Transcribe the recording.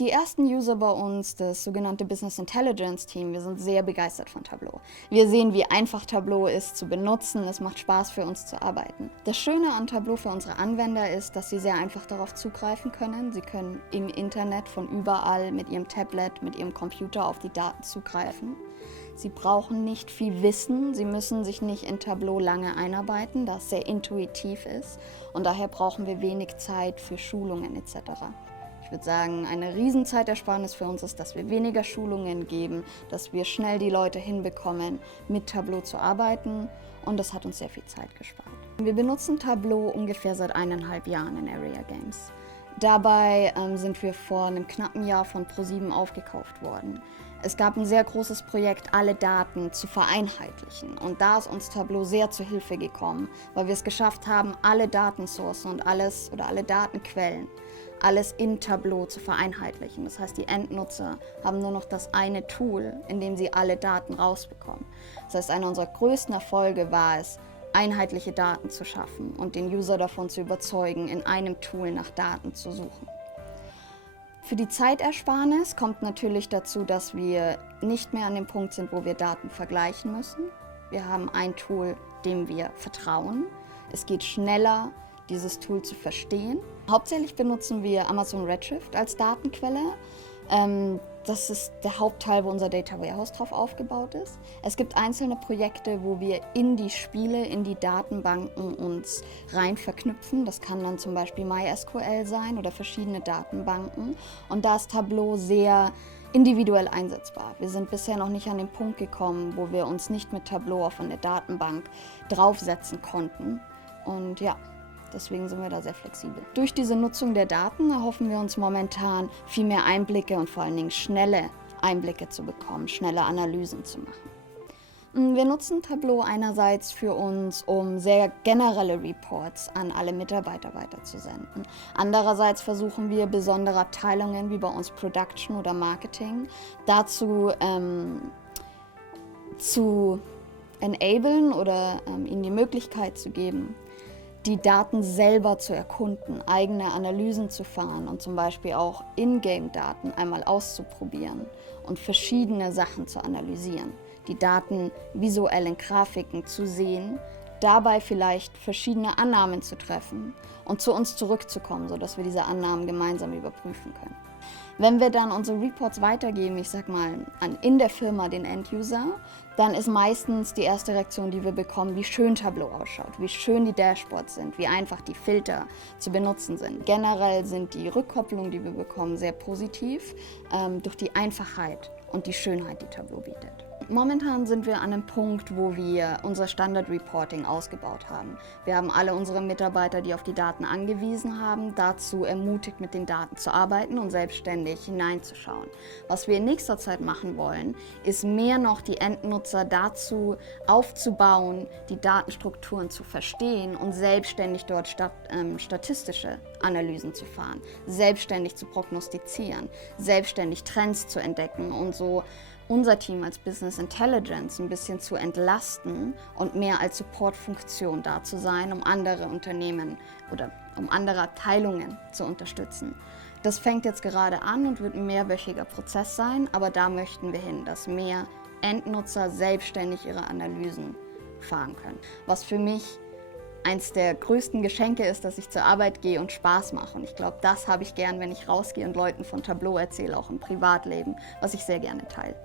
Die ersten User bei uns, das sogenannte Business Intelligence Team, wir sind sehr begeistert von Tableau. Wir sehen, wie einfach Tableau ist zu benutzen, es macht Spaß für uns zu arbeiten. Das Schöne an Tableau für unsere Anwender ist, dass sie sehr einfach darauf zugreifen können. Sie können im Internet von überall mit ihrem Tablet, mit ihrem Computer auf die Daten zugreifen. Sie brauchen nicht viel Wissen, sie müssen sich nicht in Tableau lange einarbeiten, da es sehr intuitiv ist und daher brauchen wir wenig Zeit für Schulungen etc. Ich würde sagen, eine Riesenzeitersparnis für uns ist, dass wir weniger Schulungen geben, dass wir schnell die Leute hinbekommen, mit Tableau zu arbeiten und das hat uns sehr viel Zeit gespart. Wir benutzen Tableau ungefähr seit 1,5 Jahren in Area Games. Dabei sind wir vor einem knappen Jahr von ProSieben aufgekauft worden. Es gab ein sehr großes Projekt, alle Daten zu vereinheitlichen. Und da ist uns Tableau sehr zur Hilfe gekommen, weil wir es geschafft haben, alle Datensourcen und alles oder alle Datenquellen, alles in Tableau zu vereinheitlichen. Das heißt, die Endnutzer haben nur noch das eine Tool, in dem sie alle Daten rausbekommen. Das heißt, einer unserer größten Erfolge war es, einheitliche Daten zu schaffen und den User davon zu überzeugen, in einem Tool nach Daten zu suchen. Für die Zeitersparnis kommt natürlich dazu, dass wir nicht mehr an dem Punkt sind, wo wir Daten vergleichen müssen. Wir haben ein Tool, dem wir vertrauen. Es geht schneller, dieses Tool zu verstehen. Hauptsächlich benutzen wir Amazon Redshift als Datenquelle. Das ist der Hauptteil, wo unser Data Warehouse drauf aufgebaut ist. Es gibt einzelne Projekte, wo wir in die Spiele, in die Datenbanken uns rein verknüpfen. Das kann dann zum Beispiel MySQL sein oder verschiedene Datenbanken. Und da ist Tableau sehr individuell einsetzbar. Wir sind bisher noch nicht an den Punkt gekommen, wo wir uns nicht mit Tableau auf eine Datenbank draufsetzen konnten. Und ja, deswegen sind wir da sehr flexibel. Durch diese Nutzung der Daten erhoffen wir uns momentan viel mehr Einblicke und vor allen Dingen schnelle Einblicke zu bekommen, schnelle Analysen zu machen. Wir nutzen Tableau einerseits für uns, um sehr generelle Reports an alle Mitarbeiter weiterzusenden. Andererseits versuchen wir, besondere Abteilungen wie bei uns Production oder Marketing dazu zu enablen oder ihnen die Möglichkeit zu geben, die Daten selber zu erkunden, eigene Analysen zu fahren und zum Beispiel auch Ingame-Daten einmal auszuprobieren und verschiedene Sachen zu analysieren, die Daten visuell in Grafiken zu sehen, dabei vielleicht verschiedene Annahmen zu treffen und zu uns zurückzukommen, sodass wir diese Annahmen gemeinsam überprüfen können. Wenn wir dann unsere Reports weitergeben, ich sag mal, in der Firma den End-User, dann ist meistens die erste Reaktion, die wir bekommen, wie schön Tableau ausschaut, wie schön die Dashboards sind, wie einfach die Filter zu benutzen sind. Generell sind die Rückkopplungen, die wir bekommen, sehr positiv durch die Einfachheit und die Schönheit, die Tableau bietet. Momentan sind wir an einem Punkt, wo wir unser Standard-Reporting ausgebaut haben. Wir haben alle unsere Mitarbeiter, die auf die Daten angewiesen haben, dazu ermutigt, mit den Daten zu arbeiten und selbstständig hineinzuschauen. Was wir in nächster Zeit machen wollen, ist mehr noch die Endnutzer dazu aufzubauen, die Datenstrukturen zu verstehen und selbstständig dort statistische Analysen zu fahren, selbstständig zu prognostizieren, selbstständig Trends zu entdecken und so unser Team als Business Intelligence ein bisschen zu entlasten und mehr als Supportfunktion da zu sein, um andere Unternehmen oder um andere Abteilungen zu unterstützen. Das fängt jetzt gerade an und wird ein mehrwöchiger Prozess sein, aber da möchten wir hin, dass mehr Endnutzer selbstständig ihre Analysen fahren können. Was für mich eins der größten Geschenke ist, dass ich zur Arbeit gehe und Spaß mache. Und ich glaube, das habe ich gern, wenn ich rausgehe und Leuten von Tableau erzähle, auch im Privatleben, was ich sehr gerne teile.